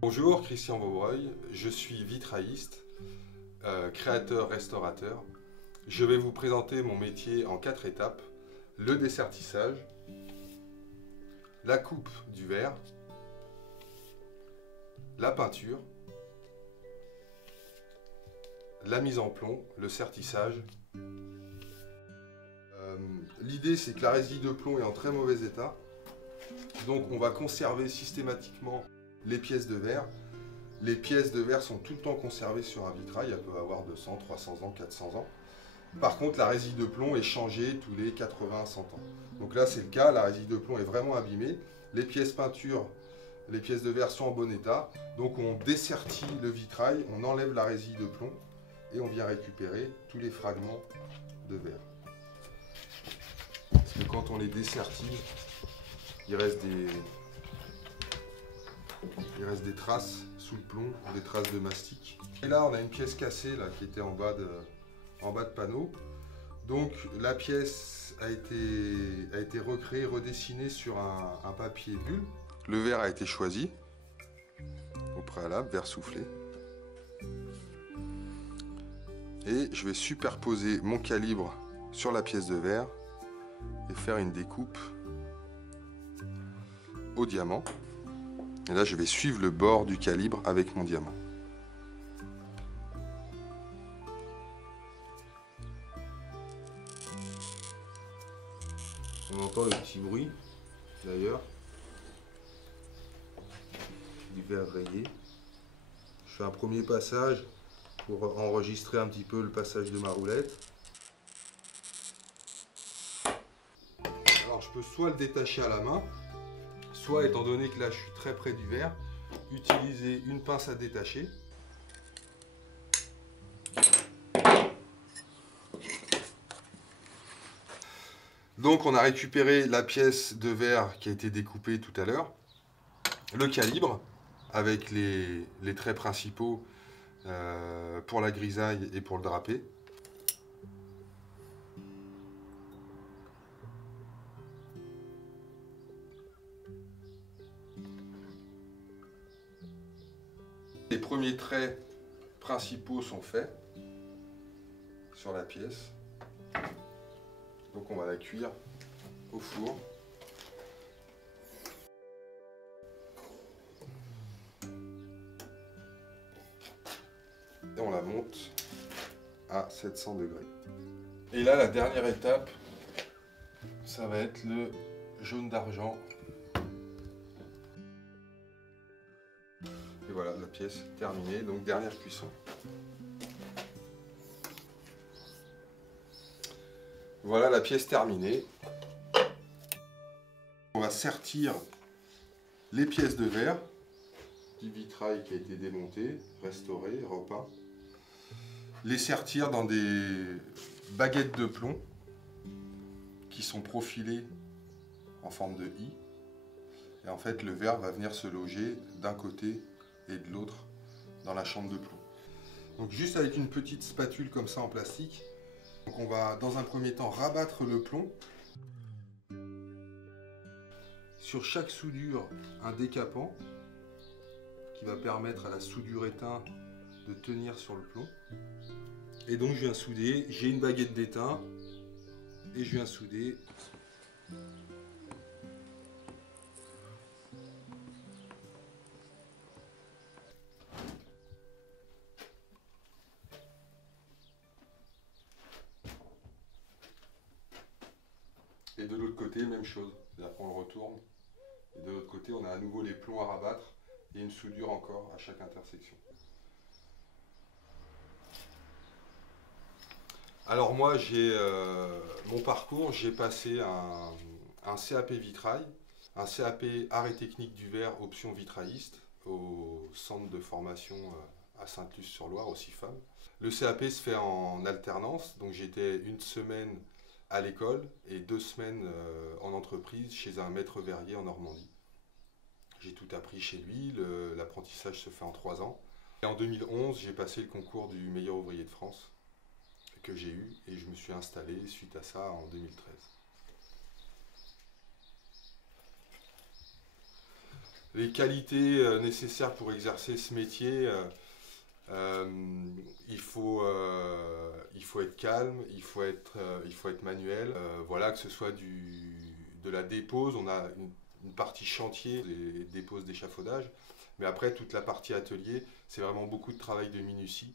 Bonjour, Christian Vaubreuil, je suis vitrailliste, créateur-restaurateur. Je vais vous présenter mon métier en 4 étapes: le dessertissage, la coupe du verre, la peinture, la mise en plomb, le sertissage. L'idée, c'est que la résille de plomb est en très mauvais état, donc on va conserver systématiquement les pièces de verre. Les pièces de verre sont tout le temps conservées sur un vitrail, elles peuvent avoir 200, 300 ans, 400 ans. Par contre, la résille de plomb est changée tous les 80 à 100 ans. Donc là, c'est le cas, la résille de plomb est vraiment abîmée. Les pièces peinture, les pièces de verre sont en bon état. Donc on dessertit le vitrail, on enlève la résille de plomb et on vient récupérer tous les fragments de verre. Parce que quand on les dessertit, il reste des traces sous le plomb, des traces de mastic. Et là, on a une pièce cassée là, qui était en bas de panneau. Donc la pièce a été recréée, redessinée sur un papier bulle. Le verre a été choisi au préalable, verre soufflé. Et je vais superposer mon calibre sur la pièce de verre et faire une découpe au diamant. Et là, je vais suivre le bord du calibre avec mon diamant. On entend le petit bruit, d'ailleurs, du verre rayé. Je fais un premier passage pour enregistrer un petit peu le passage de ma roulette. Alors, je peux soit le détacher à la main, soit, étant donné que là, je suis très près du verre, utiliser une pince à détacher. Donc on a récupéré la pièce de verre qui a été découpée tout à l'heure, le calibre avec les traits principaux pour la grisaille et pour le drapé. Les premiers traits principaux sont faits sur la pièce. Donc on va la cuire au four. Et on la monte à 700 degrés. Et là, la dernière étape, ça va être le jaune d'argent. Et voilà, la pièce terminée, donc dernière cuisson. Voilà la pièce terminée. On va sertir les pièces de verre du vitrail qui a été démonté, restauré, repeint. Les sertir dans des baguettes de plomb qui sont profilées en forme de I. Et en fait, le verre va venir se loger d'un côté et de l'autre dans la chambre de plomb. Donc juste avec une petite spatule comme ça en plastique. Donc on va dans un premier temps rabattre le plomb. Sur chaque soudure, un décapant qui va permettre à la soudure éteinte de tenir sur le plomb. Et donc je viens souder, j'ai une baguette d'étain et je viens souder. Et de l'autre côté, même chose. Après on le retourne. Et de l'autre côté, on a à nouveau les plombs à rabattre et une soudure encore à chaque intersection. Alors moi, mon parcours, j'ai passé un CAP vitrail, un CAP art et technique du verre, option vitrailliste, au centre de formation à Sainte-Luce-sur-Loire, au CIFAM. Le CAP se fait en alternance, donc j'étais une semaine à l'école et 2 semaines en entreprise chez un maître verrier en Normandie. J'ai tout appris chez lui, l'apprentissage se fait en 3 ans. Et en 2011, j'ai passé le concours du meilleur ouvrier de France que j'ai eu et je me suis installé suite à ça en 2013. les qualités nécessaires pour exercer ce métier, il faut être calme, il faut être manuel. Voilà, que ce soit de la dépose, on a une partie chantier, les déposes d'échafaudage, mais après toute la partie atelier, c'est vraiment beaucoup de travail de minutie.